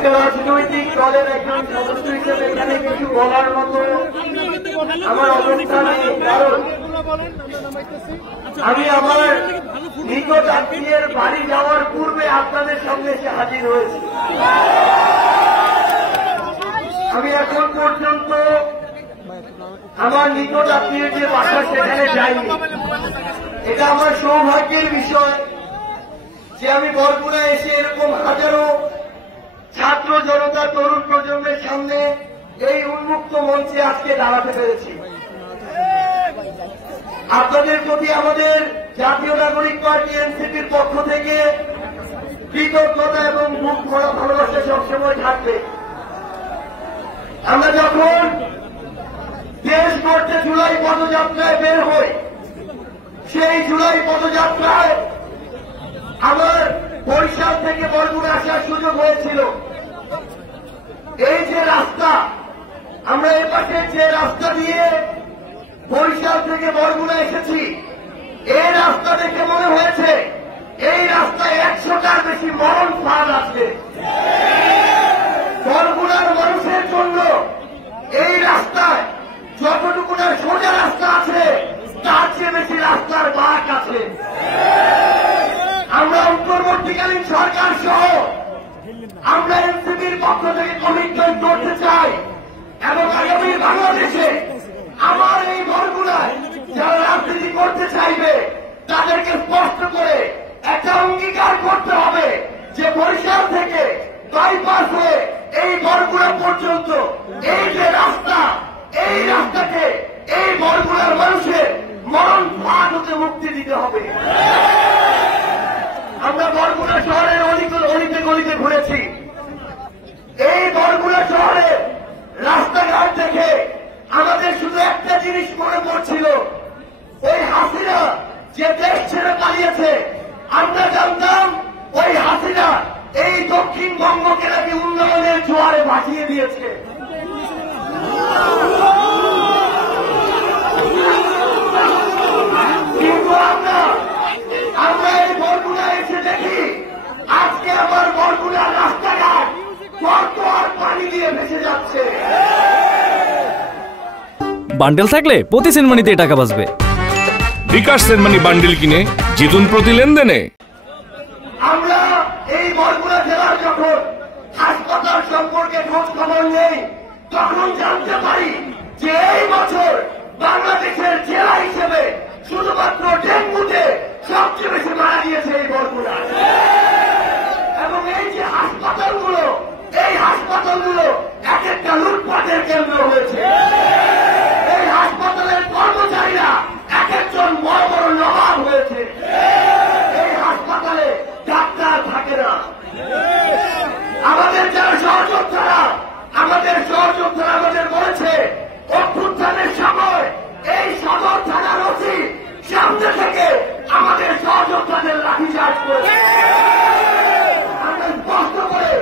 একটা রাজনৈতিক দলের একজন সদস্য হিসেবে এখানে কিছু বলার মতো আমার অবস্থা নেই, কারণ আমি আমার নিকট আত্মীয়ের বাড়ি যাওয়ার পূর্বে আপনাদের সামনে এসে হাজির হয়েছি। আমি এখন পর্যন্ত আমার নিকট আত্মীয়ের যে বাসা সেখানে যাইনি। এটা আমার সৌভাগ্যের বিষয় যে আমি বরগুনা এসে এরকম হাজারো ছাত্র জনতা তরুণ প্রজন্মের সামনে এই উন্মুক্ত মঞ্চে আজকে দাঁড়াতে পেরেছি। আপনাদের প্রতি আমাদের জাতীয় নাগরিক পার্টি এনসিপির পক্ষ থেকে কৃতজ্ঞতা এবং বুক ভরা ভালোবাসা সবসময় থাকবে। আমরা যখন দেশ গড়তে জুলাই পদযাত্রায় বের হই, সেই জুলাই পদযাত্রায় আমার বরিশাল থেকে বরগুনা আসার সুযোগ হয়েছিল। এই যে রাস্তা, আমরা এপাশে যে রাস্তা দিয়ে বরিশাল থেকে বরগুনা এসেছি, এই রাস্তা দেখে মনে হয়েছে এই রাস্তায় 100টার বেশি মরণ ফাঁদ আছে। বরগুনার মানুষের জন্য এই রাস্তায় যতটুকু না সোজা রাস্তা আছে, তার চেয়ে বেশি রাস্তার বাঁক আছে। আমরা অন্তর্বর্তীকালীন সরকার সহ আমরা এনসিপির পক্ষ থেকে কমিটমেন্ট করতে চাই এবং আগামী বাংলাদেশে আমার এই বরগুনায় যারা রাজনীতি করতে চাইবে তাদেরকে স্পষ্ট করে একটা অঙ্গীকার করতে হবে যে বরিশাল থেকে বাইপাস হয়ে এই বরগুনা পর্যন্ত এই যে রাস্তা, এই রাস্তাকে এই বরগুনার মানুষের মরণ ফাঁদ হতে মুক্তি দিতে হবে। আমরা বরগুনা শহরের অলিতে গলিতে ঘুরেছি। এই বরগুনা শহরের রাস্তাঘাট দেখে আমাদের শুধু একটা জিনিস মনে পড়ছিল, ওই হাসিনা যে দেশ ছেড়ে পালিয়েছে, আমরা জানতাম ওই হাসিনা এই দক্ষিণবঙ্গকে নাকি উন্নয়নের জোয়ারে ভাসিয়ে দিয়েছে। কিন্তু আমরা এই বরগুনা এসে দেখি আজকে আমার বরগুনার রাস্তাঘাট কত আর পানি দিয়ে ভেসে যাচ্ছে। বান্ডেল থাকলে প্রতি সেনমানিতে টাকা বাঁচবে। বিকাশ সেনমানি বান্ডেল কিনে জিতুন প্রতি লেনদেনে। আমরা এই বরগুনা জেলার যখন হাসপাতাল সম্পর্কে খোঁজ খবর নেই, তখন জানতে পারি যে এই বছর বাংলাদেশের জেলা হিসেবে শুধুমাত্র ডেঙ্গুতে সবচেয়ে বেশি মারা গিয়েছে এই বরগুনা। এবং এই যে হাসপাতালগুলো, এই হাসপাতালগুলো এক একটা লুটপাটের কেন্দ্র হয়েছে। এই হাসপাতালের কর্মচারীরা এক একজন বড় বড় নবাব হয়েছে। এই হাসপাতালে ডাক্তার থাকে না। আমাদের যারা সহযোদ্ধারা আমাদের বলেছে অভ্যুত্থানের সময় এই সদর থানার ওসি সামনে থেকে আমাদের সহযোদ্ধাদের লাঠিচার্জ করেছে। আমরা স্পষ্ট করে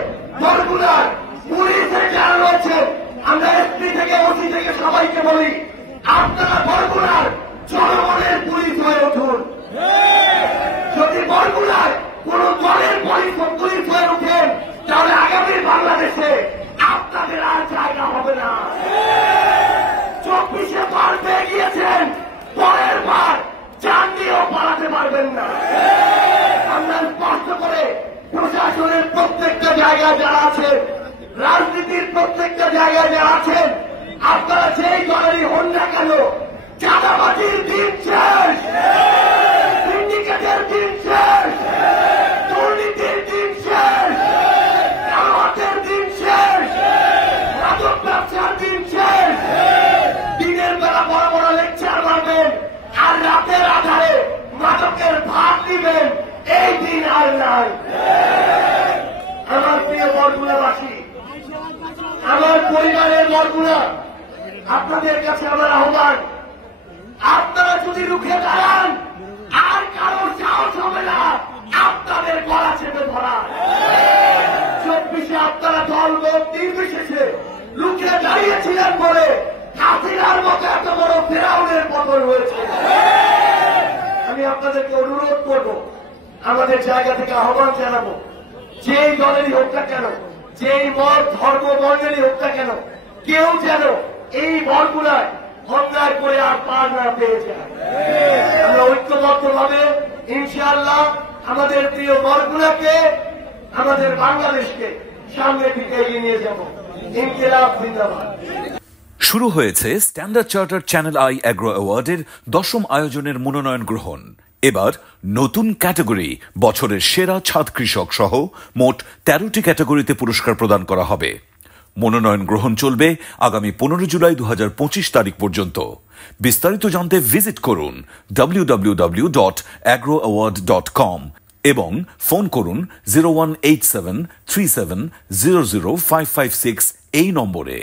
বরগুনার পুলিশের যারা রয়েছে, আমরা এসপি থেকে ওসি থেকে সবাইকে বলি, আপনারা বরগুনার জনগণের পুলিশ হয়ে উঠুন। যদি বরগুনার কোন দলের পুলিশ হয়ে উঠেন, তাহলে আগামী বাংলাদেশে আপনাদের আর জায়গা হবে না। 24-এ পার পেয়ে গিয়েছেন, পরের বার জান দিয়েও পালাতে পারবেন না। আমরা স্পষ্ট করে প্রশাসনের প্রত্যেকটা জায়গায় যারা আছেন, রাজনীতির প্রত্যেকটা জায়গায় যারা আছেন, আপনারা যেই দলেরই হন না কেন, চাঁদাবাজির দিন শেষ, সিন্ডিকেটের দিন শেষ, দুর্নীতির দিন শেষ, কালোহাতের দিন শেষ, মাদক ব্যবসার দিন শেষ। দিনের বেলা বড় বড় লেকচার মারবেন আর রাতের আধারে মাদকের ভাগ দিবেন, এই দিন আর নাই। আমার প্রিয় বরগুনাবাসী, আমার পরিবারের বরগুনা, আপনাদের কাছে আমার আহ্বান, আপনারা যদি রুখে দাঁড়ান আর কারোর সাহস হবে না আপনাদের গলা চেপে ধরা। 24-এ আপনারা দলবল নির্বিশেষে রুখে দাঁড়িয়েছিলেন বলে হাসিনার মতো এত বড় ফেরাউনের পতন হয়েছে। আমি আপনাদেরকে অনুরোধ করব, আমাদের জায়গা থেকে আহ্বান জানাবো, যেই দলেরই হোক না কেন, যেই মত ধর্ম বর্ণেরই হোক না কেন, কেউ যেন এই মতগুলায় অন্যায় করে আর পার না পেয়ে যায়। আমরা ঐক্যবদ্ধভাবে ইনশাআল্লাহ আমাদের প্রিয় মতগুলাকে, আমাদের বাংলাদেশকে সামনের দিকে এগিয়ে নিয়ে যাব। ইনকিলাব জিন্দাবাদ। শুরু হয়েছে Standard Chartered Channel I agro অ্যাওয়ার্ডের 10ম আয়োজনের মনোনয়ন গ্রহণ। এবার নতুন ক্যাটাগরি বছরের সেরা ছাদ কৃষক সহ মোট 13টি ক্যাটাগরিতে পুরস্কার প্রদান করা হবে। মনোনয়ন গ্রহণ চলবে আগামী 15 জুলাই 2025 তারিখ পর্যন্ত। বিস্তারিত জানতে ভিজিট করুন www.agroaward.com এবং ফোন করুন 018737000556 এই নম্বরে।